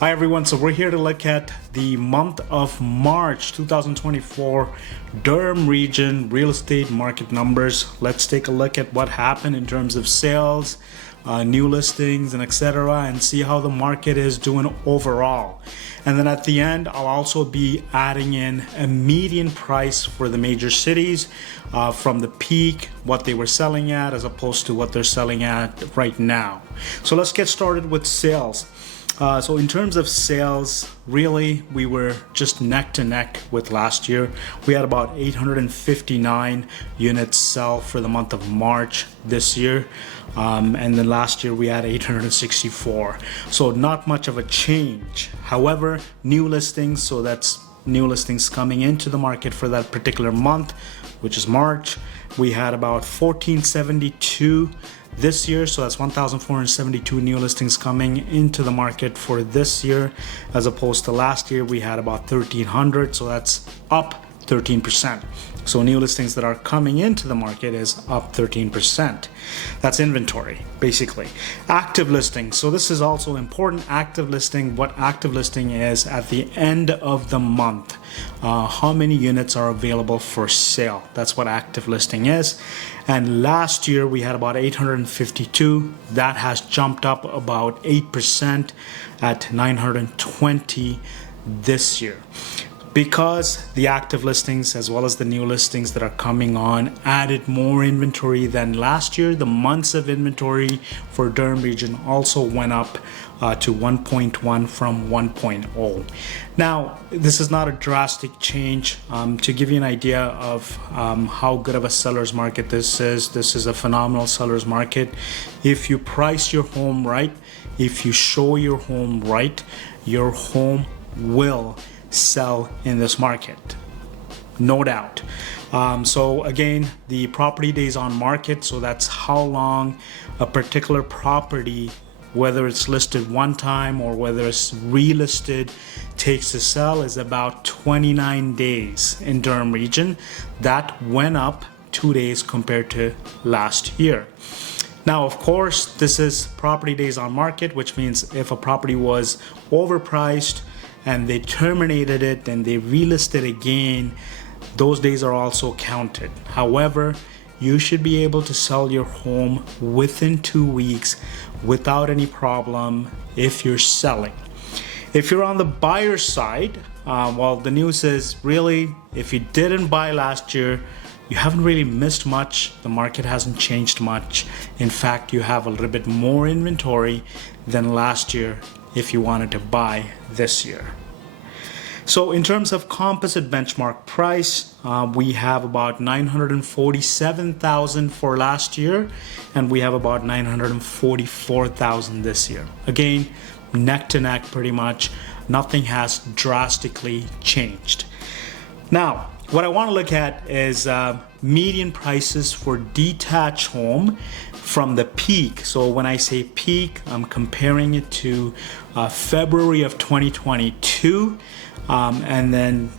Hi everyone, so we're here to look at the month of March 2024 Durham region real estate market numbers. Let's take a look at what happened in terms of sales, new listings, and etc., and see how the market is doing overall. And then at the end, I'll also be adding in a median price for the major cities from the peak, what they were selling at as opposed to what they're selling at right now. So let's get started with sales. So in terms of sales, really, we were just neck to neck with last year. We had about 859 units sell for the month of March this year. And then last year we had 864. So not much of a change. However, new listings, so that's new listings coming into the market for that particular month, which is March, we had about 1472 this year, so that's 1,472 new listings coming into the market for this year, as opposed to last year we had about 1,300, so that's up 13%. So new listings that are coming into the market is up 13%. That's inventory, basically. Active listings. So this is also important. Active listing, what active listing is at the end of the month. How many units are available for sale? That's what active listing is. And last year we had about 852. That has jumped up about 8% at 920 this year. Because the active listings as well as the new listings that are coming on added more inventory than last year, the months of inventory for Durham region also went up to 1.1 from 1.0. Now, this is not a drastic change. To give you an idea of how good of a seller's market this is a phenomenal seller's market. If you price your home right, if you show your home right, your home will sell in this market, no doubt. So again, the property days on market, so that's how long a particular property, whether it's listed one time or whether it's relisted, takes to sell, is about 29 days in Durham region. That went up 2 days compared to last year. Now, of course, this is property days on market, which means if a property was overpriced and they terminated it and they relisted again, those days are also counted. However, you should be able to sell your home within 2 weeks without any problem if you're selling. If you're on the buyer side, well, the news is really, if you didn't buy last year, you haven't really missed much. The market hasn't changed much. In fact, you have a little bit more inventory than last year if you wanted to buy this year. So in terms of composite benchmark price, we have about 947,000 for last year, and we have about 944,000 this year. Again, neck to neck pretty much. Nothing has drastically changed. Now, what I want to look at is median prices for detached home from the peak. So when I say peak, I'm comparing it to February of 2022 and then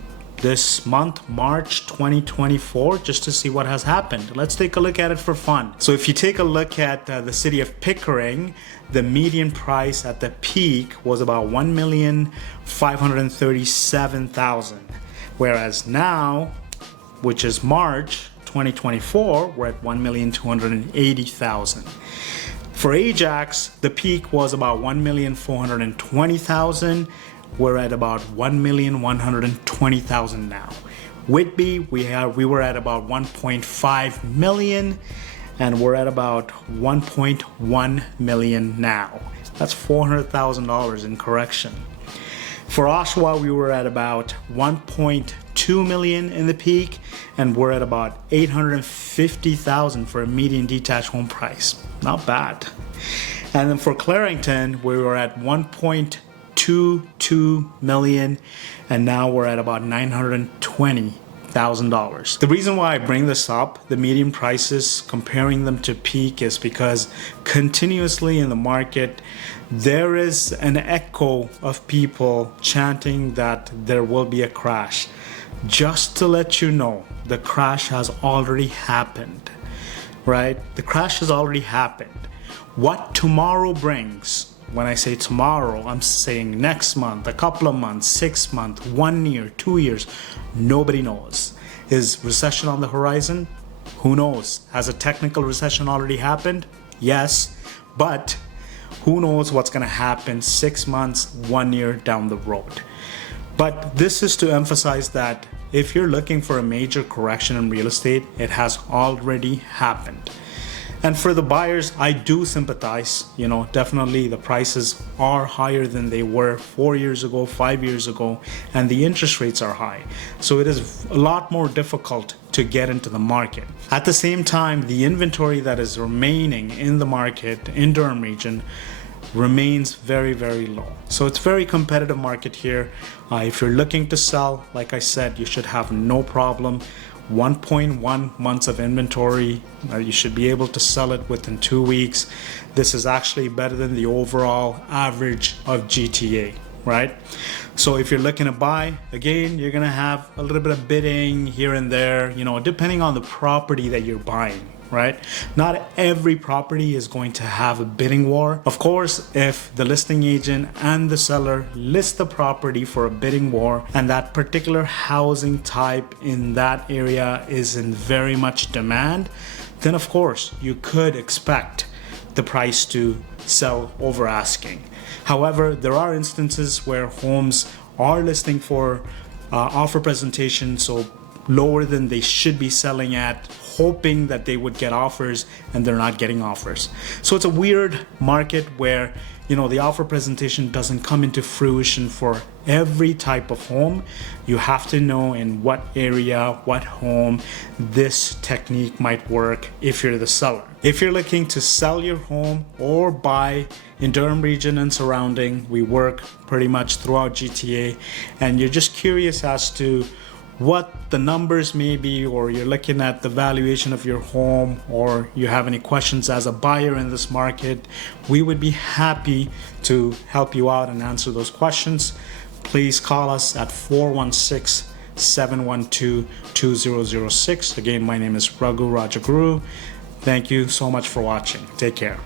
this month, March 2024, just to see what has happened. Let's take a look at it for fun. So if you take a look at the city of Pickering, the median price at the peak was about 1,537,000. Whereas now, which is March 2024, we're at 1,280,000. For Ajax, the peak was about 1,420,000. We're at about 1,120,000 now. Whitby, we were at about 1.5 million, and we're at about 1.1 million now. That's $400,000 in correction. For Oshawa, we were at about 1.2 million in the peak, and we're at about 850,000 for a median detached home price. Not bad. And then for Clarington, we were at 1.22 million, and now we're at about $920,000. The reason why I bring this up, the median prices, comparing them to peak, is because continuously in the market, there is an echo of people chanting that there will be a crash. Just to let you know, the crash has already happened, right? The crash has already happened. What tomorrow brings when I say tomorrow, I'm saying next month, a couple of months, 6 months, 1 year, 2 years. Nobody knows. Is recession on the horizon? Who knows? Has a technical recession already happened? Yes, but who knows what's going to happen 6 months, 1 year down the road. But this is to emphasize that if you're looking for a major correction in real estate, it has already happened. And for the buyers, I do sympathize. Definitely the prices are higher than they were 4 years ago, 5 years ago, and the interest rates are high. So it is a lot more difficult to get into the market. At the same time, the inventory that is remaining in the market in Durham region remains very, very low. So it's very competitive market here. If you're looking to sell, like I said, you should have no problem. 1.1 months of inventory. You should be able to sell it within 2 weeks. This is actually better than the overall average of GTA, right? So if you're looking to buy, again, you're gonna have a little bit of bidding here and there, depending on the property that you're buying, right? Not every property is going to have a bidding war. Of course, if the listing agent and the seller list the property for a bidding war and that particular housing type in that area is in very much demand, then of course you could expect the price to sell over asking. However, there are instances where homes are listing for offer presentation, so lower than they should be selling at, hoping that they would get offers, and they're not getting offers. So it's a weird market where the offer presentation doesn't come into fruition for every type of home. You have to know in what area, what home this technique might work if you're the seller. If you're looking to sell your home or buy in Durham region and surrounding, we work pretty much throughout GTA, and you're just curious as to what the numbers may be, or you're looking at the valuation of your home, or you have any questions as a buyer in this market, we would be happy to help you out and answer those questions. Please call us at 416-712-2006. Again, my name is Ragu Rajaguru. Thank you so much for watching. Take care.